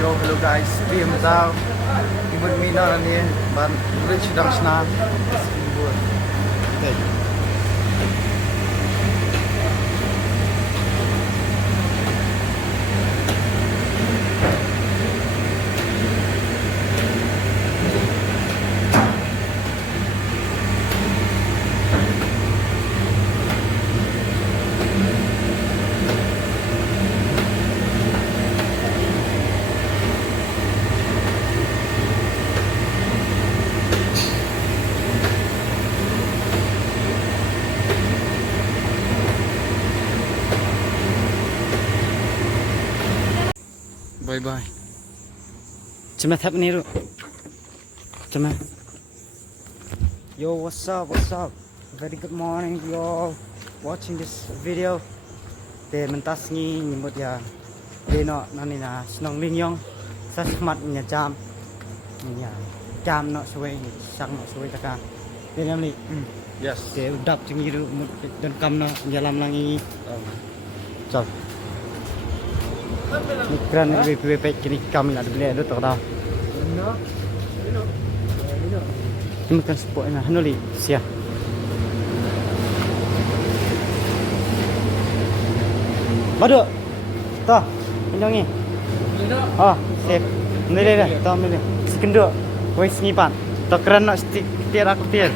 Yo, hello guys. PM tao. Ibon mina ni ban rich dang sna. Ibon. Okay. Bye bye. Cuma tap ni tu. Cuma. Yo, what's up? What's up? Very good morning, y'all. Watching this video. Để mentas ni nyebut ya. Để no nani na senang lingyong. Sa semat nya jam. Ya. Jam no suwe ni sang no suwe taka. Để nam ni. Yes. Để udap jeung iru dan kam no jalam langi. Chal. Nikran WP kini kami nak beli ada tak dah. Ini makan sport ni, hanuli sia. Madu, tah, minyak ni. Ah, sip. Ni dah, tah ni. Sekenduk, woi sengipan. Tak keren nak stick tiar aku tiar.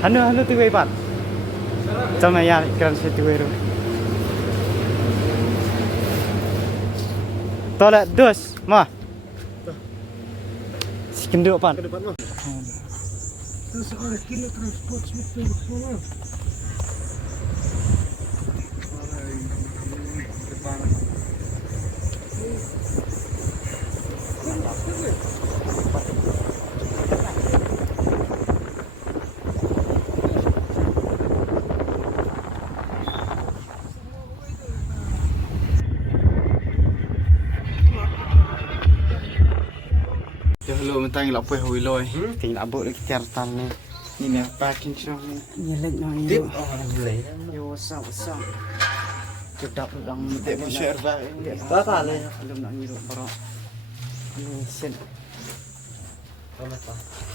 Hanu tu wei pan. Cuma ya keren situ wei. Tolak dos, mah. Sekenduk pan. Ke depan mah. Terus sekarang kini transport semua. Hello, mentang ilak puai hui loi. Tinggal abuk lagi tiar ni. Ni ni parking shop ni. Nyelek nak ni. Tip boleh. Yo, what's up? Kedap udang. Tip mau share ba. Tak tak le. Belum nak ngiru baru. Ni sen.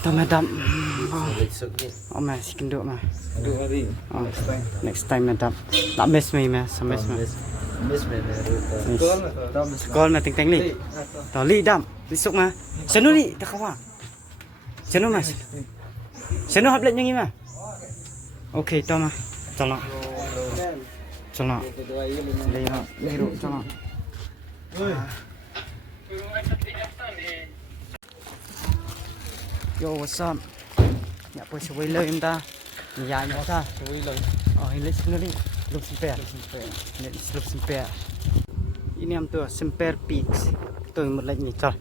Madam. Oh, mas kenduk mah. Dua hari. Oh, next time madam. Tak miss me mas, miss me. Sekolah mah ting-ting li. Tao li dam. Besok mah. Senu li tak kawa. Senu mas. Senu hablet yang ni mah. Okey, tao mah. Tolong. Tolong. Lihat ngiru tolong. Yo, what's up? Ya, apa sewai lah entah. Ya, ni apa? Hui loi. Oh, ini senu ni. Belum sempat. Ini belum sempat. Ini am tu Semper Peaks. Tu yang mulai ni cal.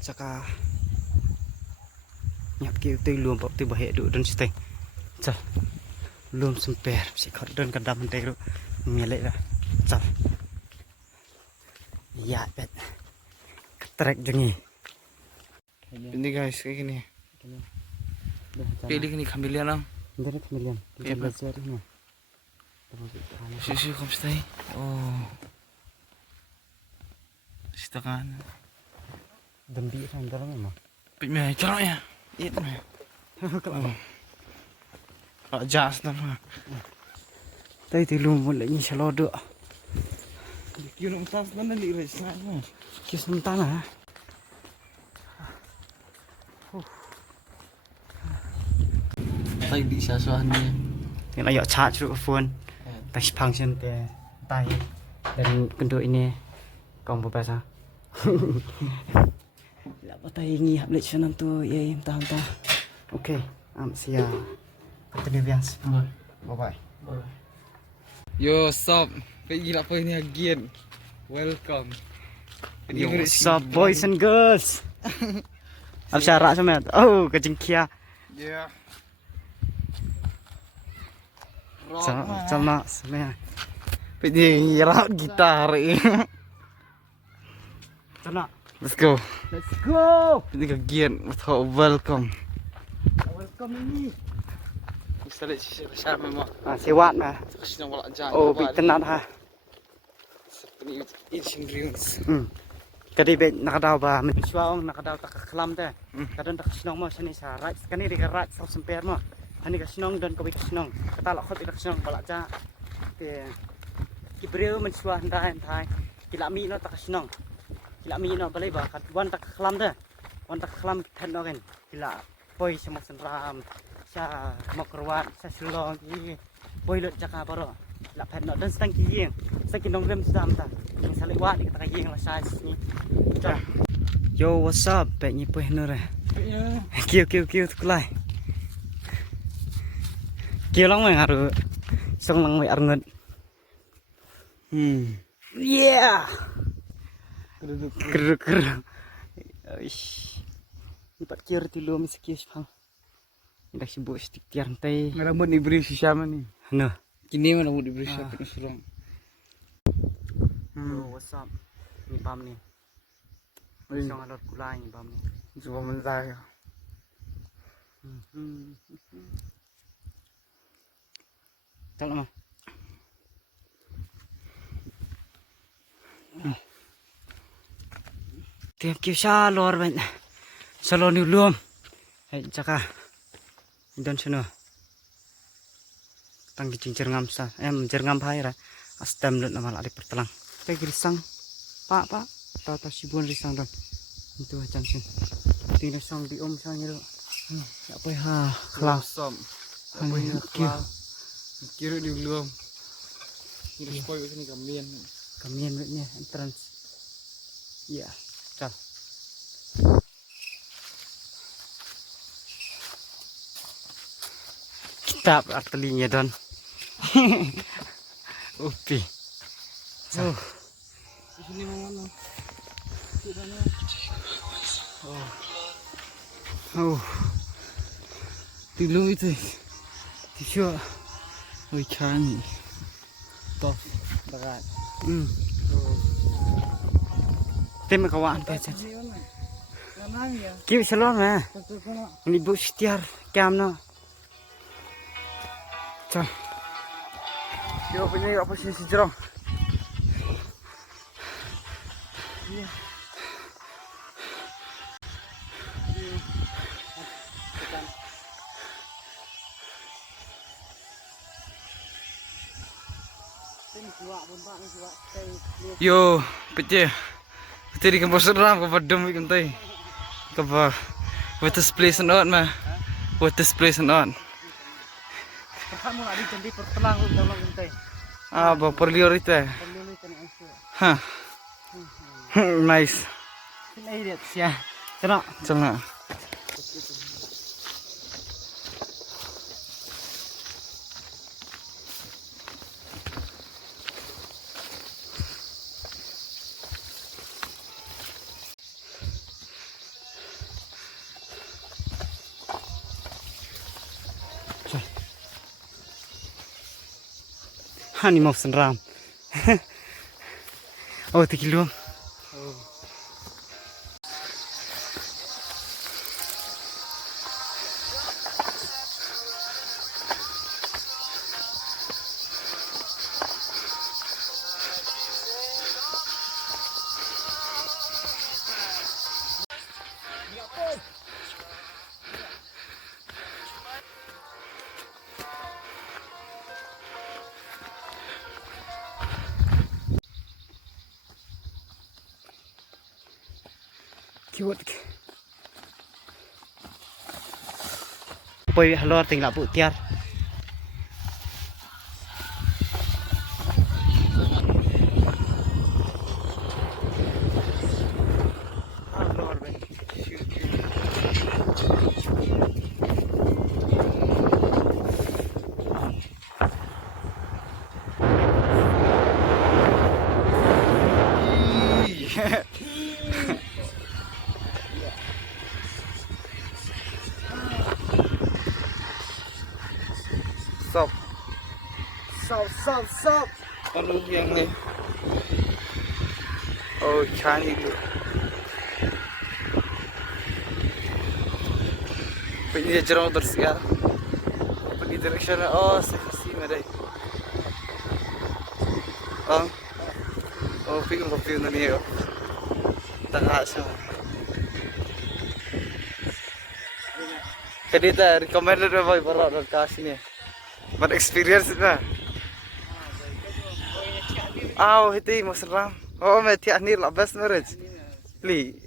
Cakap. Nyap kêu tui luom bọc tui bahaya duk dan stay. Cal. Luom Semper. Si kau dan kadam mentai tu. Melek dah. Cal. Ya, bet. Ketrek jengi. Ini guys kayak gini. Pilih ni kambilian lang. Dari kemilian. Kita belajar ini. Susu kom stay. Oh. Sitakan. Dembi kan dalam memang. Pit me chalo ya. It me. Oh. Jas na ma. Tay thì luôn một lệnh sẽ lo được. Kêu nông tas mana li res na ma. Chứ không tan hả? Tay di sasuan ni. Yang ayok chat juga phone. Tay function te tay dan kenduk ini kau berbahasa. Apa tay ini habis senang tu ya entah. Okay, siap. Continue bias. Bye bye. Yo, stop. Pergi apa ini again. Welcome. Yo, what's up boys and girls? Apa syarat sama? Oh, kejengkia. Yeah. Sama sebenarnya. Pergi rock gitar. Sana. Let's go. Let's go. Ini kegiatan atau welcome. Welcome ini. Bisa lihat siapa memang. Sewat mah. Kasi nang wala dyan. Oh, bitenat ha. Seperti ancient ruins. Kadi be nakadaw ba? Miswaong nakadaw takaklam te. Kadon takasnong mo sini sa right. Kani di right sa semper mo. Ani kasnong don ko kasnong. Katalak ko kasnong wala dyan. Kibreu miswa handahan thai. Kilami no takasnong. Kilami no balay ba? Kadwan takaklam te. Wan takaklam tan no ken. Kila poi sa masenram. Sa makrwat sa sulong ki. Poi lut jaka baro. La pen no dan stang ki yeng. Sa kinong rem sam ta. Yang saliwat di kata yeng la size ni. Yo, what's up? Pek ni peh nur. Kêu kulai. Kêu long mày haru. Song lang mày arngut. Yeah. Keruk. Ish. Empat kira tilu miskis pang. Dah sibuk stik tiantai. Rambut diberi si siapa nih? No. Kini rambut diberi siapa nih surang? Yo, what's up? Ni bam ni. Song alot kulai ni bam ni. Coba mentah. Tolong mah. Tiap kisah lor banyak. Salon ni belum. Jaka. Dan sana. Tangki cincir ngam sa. Jerngam pai ra. Astem lut nama lari pertelang. Kita risang. Pak. Tata sibuan risang dan. Itu macam sini. Tinggal sang di om sang itu. Apa ya? Kelas. Apa ya? Kira di belum. Ini spoil sini kamian. Kamian betnya entrance. Iya. Cal. Kita artelinya don. Upi. Di sini mana? Tilu itu. Tisu. Oi cani. Top. Berat. Tim kawan pesan. Kau selon mah. Ini bu setiar kam no. Cal. Yo punya apa sih si jerong? Yo, pecah. Tadi kan bos seram ke padam ikan tay. Kapa, what this place not mah? What this place not? Kamu ada jadi pertelang dalam lantai. Ah, baper liur itu. Hah. Nice. Ini dia sia. Cina. Hani mau senram. Oh, 3 kilo. Cute. Poi halor tinggal bu tiar. Halor ben. Stop. Ano yang ni? Oh, cantik tu. Ini jerong terus ya. Pergi direction. Oh, saya kasih ada. Oh, pikir kopi nanti ya. Tengah sama. Kedita recommended by Barat kasih ni. But experience na. Oh, itu masram. Oh, मैं थी अनिल अब्बास मैरिज ली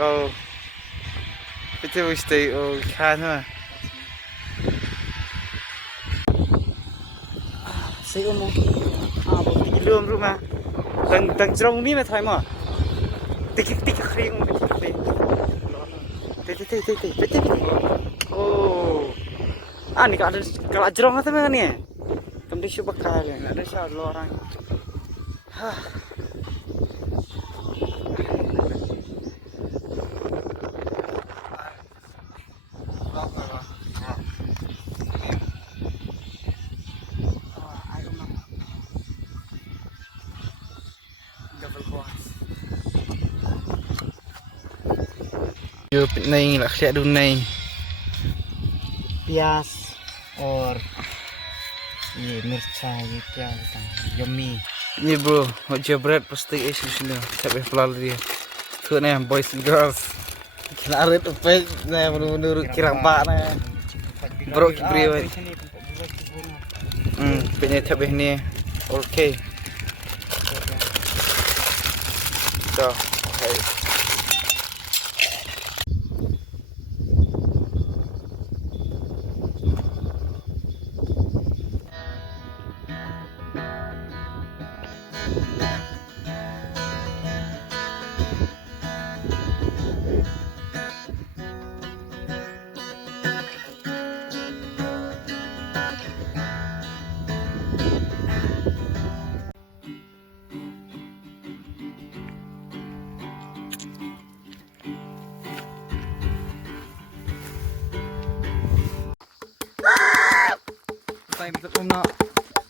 oh itu mesti oh kan mah Say mo. Bukti ilum rumah. Tang jerong ni mah thai mo. Tik kering mo tik. Tik. Oh. Ni kalau jerong tu mana ni? Kamdi siya bakal ada siya lorang. Yo naik lah siap dun naik. प्याज और ये मिर्चा ये क्या होता है yummy Ni bro, macam bread pasti isi sini. Sampai pelal dia. Tu ni boys and girls. Kena arit upek, ni menurut kirang pak ni. Bro kibri. Punya tapi ni, okay. So, okay.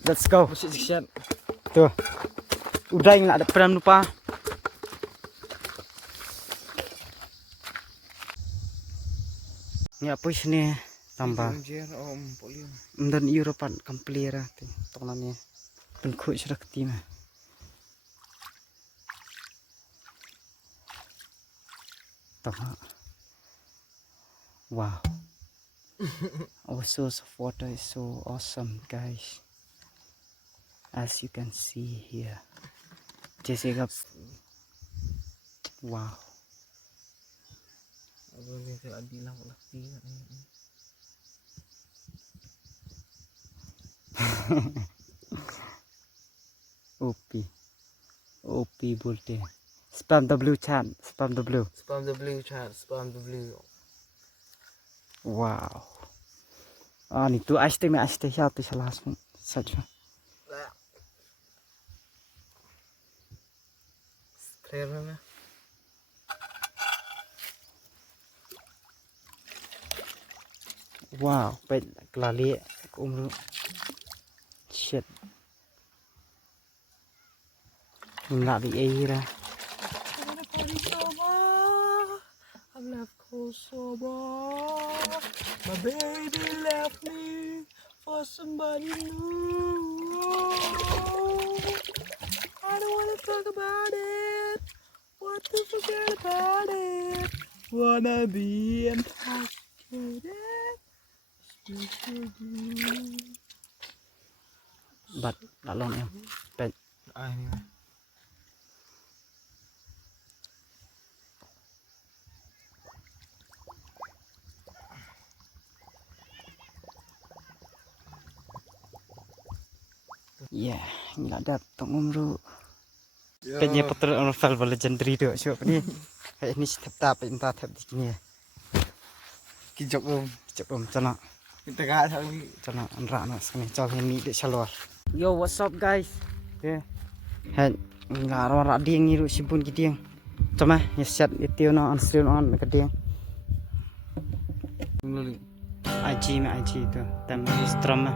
Let's go. Siap. Tuh. Udah yang ada peram lupa. Ni apa sini tambah. Dan Eropan kamplera tu. Tolong ni. Penkut sudah ketima. Tengok. Wow. Our source of water is so awesome, guys. As you can see here. Jessica. Wow. OP bolte. Spam the blue chat. Spam the blue. Spam the blue chat. Spam the blue. Wow. Ni tu aste siapa tu salah saja. Clear mana? Wow, baik kelali umur. Shit. Nak di air lah. I left Kosovo. My baby left me for somebody new. I don't wanna talk about it. Want to forget about it. Wanna be intoxicated. But tak long ya. Baik. Yeah, nggak datang umru. Kayaknya petrol novel legendary tu. Sebab ni, kayak ini tetap entah tetap di sini. Kijok Cana, kita kat sini. cana anrak nak sini. Cakap ni dek saluar. Yo, what's up guys? Okay. Hey, nggak orang dia ngiru sibun gitu. Cuma ya set itu no anstream on keding. IG itu, tapi strum mah.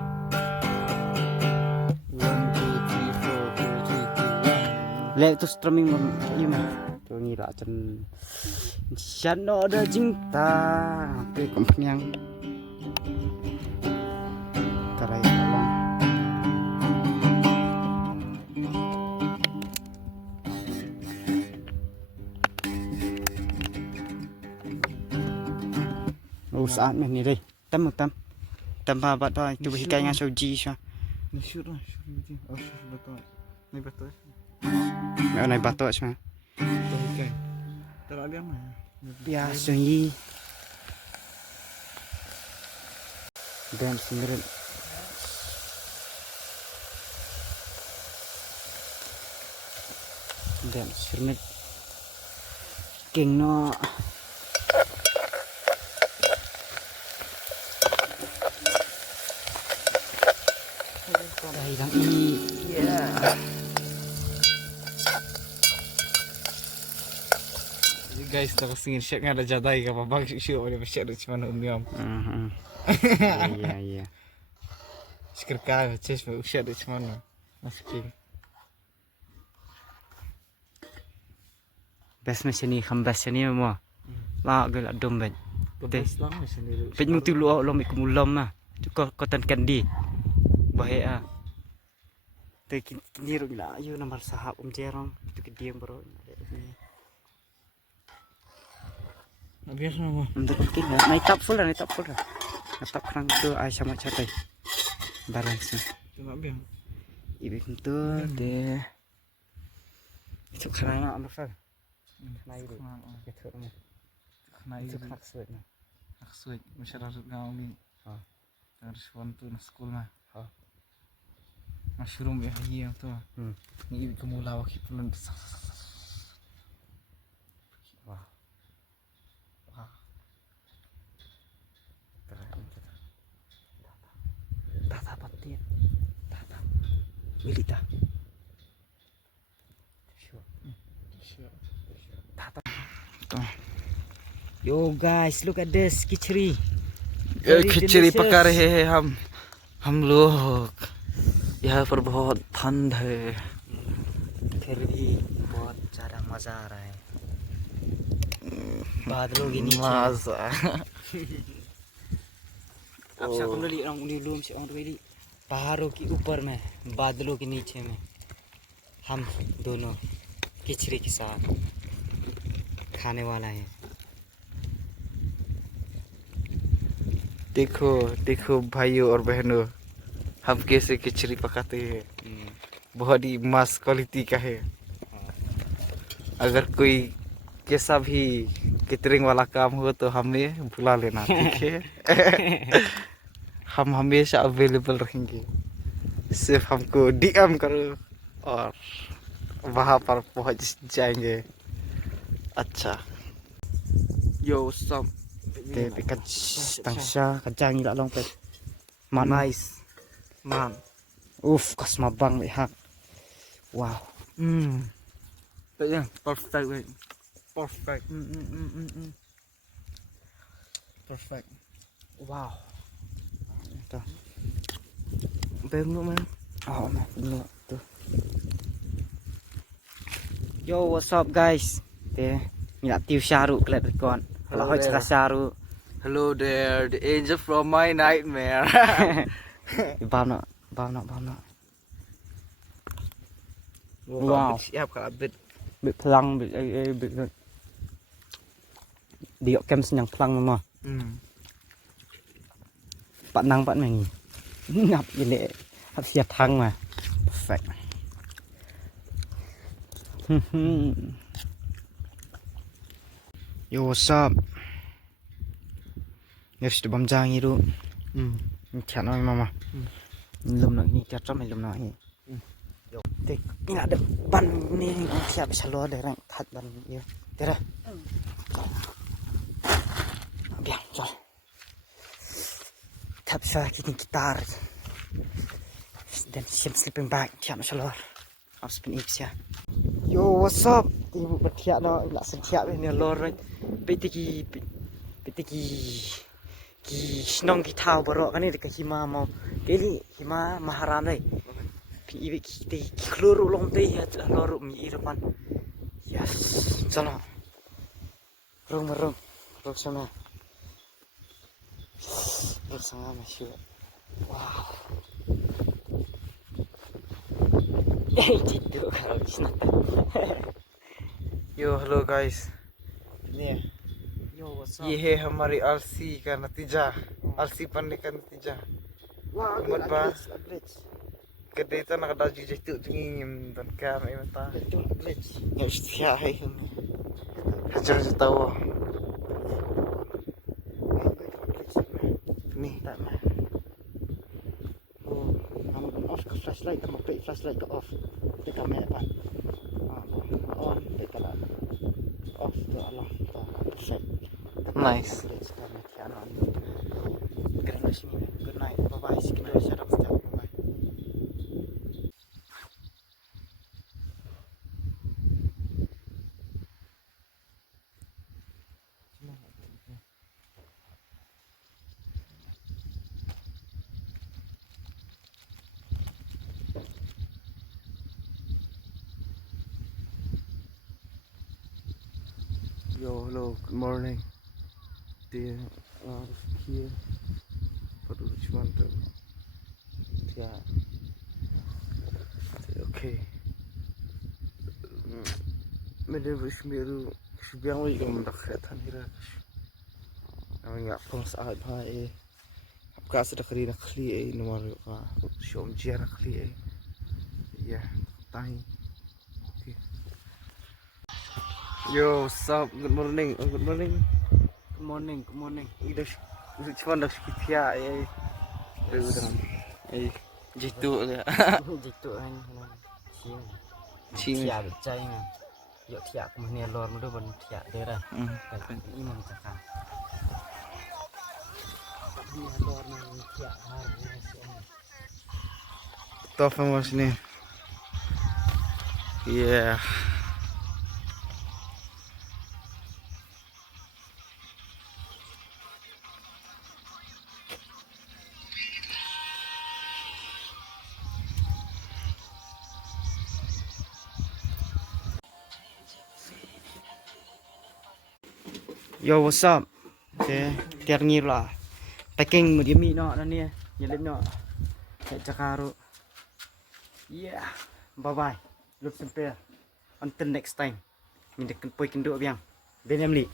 1, 2, 3, 4, 2, 3, 2, 1. Let itu streaming ini mah. Tôi nghĩ là chân chân nó đã chính ta cái công nhang cái này là saat ini deh tam vào bạn thôi chụp hình cây ngang sầu chi sao Ini shoot lah, shoot ini. Oh, shoot betul. Ini betul. mẹ này bắt tôi sao Betul ikan. Tak ada mah. biasanya dan sendiri kinh nó đây đang y Guys, tak singin shot nga ada jadai ka babag shoot oleh shot cuma umyam. iya Sekerka chest shot cuma masukin. best macam ni khambas ni mo la gel adom ben Bebas lang sendiri. pet mu tilu lom ikum lom mah ko tan kandi bahaya te kini ru la ayo nomor sahab jerong tu ke diam bro Biasa mah. untuk kin naik tap full tap kerang tu ai sama catai balance Cuma biang. ibe tu de itu kerana apa fal naik tu gitu mah Nah, itu itu nak suit mah maksud masyarakat gaul ni. Ha. Harus wantu na school mah. Ha. Mushroom ya hiya tu. Ni kemula waktu pulang. wah tata pati tata milita tata yo guys look at this khichdi खिचड़ी पका रहे हैं हम लोग यहाँ पर बहुत ठंड है फिर भी बहुत ज्यादा मजा आ रहा है बादलों के नीचे मजा आप सकूं डली रूम से और वेली पहाड़ों के ऊपर में बादलों के नीचे में हम दोनों खिचड़ी के साथ खाने वाला है देखो देखो भाइयों और बहनों हम कैसे खिचड़ी पकाते हैं बहुत ही मस्त क्वालिटी का है अगर कोई कैसा भी केटरिंग वाला काम हो तो हमें बुला लेना ठीक है हम हमेशा अवेलेबल रहेंगे सिर्फ हमको डीएम करो और वहाँ पर पहुँच जाएंगे अच्छा यो सब Te pikat tangsha kajang ila long pet. Man nice man kas mabang lihat. Wow. perfect perfect perfect Wow. Tuh. belum man Oh, benar tuh. Yo, what's up guys? Te nggak tiu syaru kelihatan rekon. Kalau Hello cerita there. syaru, hello there the angel from my nightmare bam nak. Wow. siap kalau bit Bit pelang, bit diok kem senyang pelang mah. Pak nang pak mengi. Ngap ini harus siap tang mah. Perfect. Yo, what's up? Yes, tu bamjang itu. Chat nói mama. Lum nak ni chat sama lum nak ni. Yo, tek ni ada ban ni siap salo ada orang that ban yo. Tera. Biang jol. Tap sa kini gitar. Dan sim sleeping bag chat salo. I'll spin it ya. Yo, what's up? Ibu bertiak dah, nak sentiak ni lor. Betiki senong kita borok kan ni dekat hima mau. Kali hima maharam ni. Ibu kita keluar ulang deh ya lor mi irfan. Yes, Sana. Rung sama. Rung sama masih. Wow. Itu kalau disana. Yo hello guys, Ini. Yo, what's up? ये है हमारी आलसी का नतीजा, आलसी पढ़ने का नतीजा. Wah, Umat ba? upgrades. Kedai tu nak ada jujur tu tinggi dan kan ini mata. Itu upgrades. Ya istilah hai. Hajar je tahu. Ni. Tak mah. Oh, kamu off ke flashlight, kamu pakai flashlight ke off. Dia kamera apa? On, dia kalau off tu Allah, perfect. Nice. Good night. Bye bye. See you later. Shut up. Stop. Bye bye. Yo hello, good morning. Dia here. Baru cuma tu. Ya. Okay. Mede bersmiru sebiang lagi kamu dah kelihatan kira. Namanya apa saat hai. Apakah sudah kali nak kali nomor ka shom jiar kali ya tahi. Okay. Yo, what's up? Good morning. Oh, good morning. Good morning. Good morning. Ida cuma dah sekitia Udah. Jitu dia. Jitu kan. Cium. Cium. Tiap cai kan. Yuk tiap kemana luar muda pun tiap daerah. Ini mau cakap. Ini luar mana tiap hari. Top famous ni. Yeah. Yo, what's up? Okay, tiar ngir lah. Packing dia mi no ni, nyelip no. Cak cakaru. Yeah. Bye bye. Look sampai. Until next time. Minta kempoi kenduk biang. Benam li.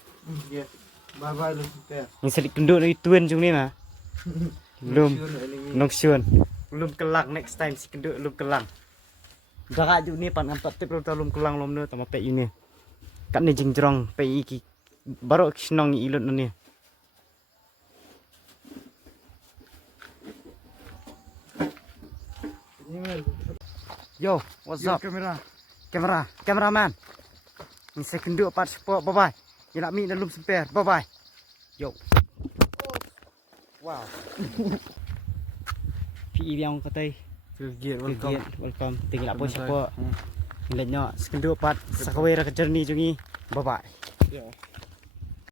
Yeah. Bye bye lu super. Ni selik kenduk ni tuan jung ni mah. Belum. Nong syun. Belum kelang next time si kenduk belum kelang. Dah aju ni pan empat tip belum kelang lom ni tambah pek ini. Kat ni jingjrong pek iki. Baru senang ilut ni. Yo, what's up? Cameraman. Ni saya kenduk part support. Bye bye. You nak meet dalam semper. Bye bye. Yo. Wow. PE yang kata welcome. Tinggal apa support. Nilainya sekenduk part sakawera ke journey jungi. Bye bye. Yeah.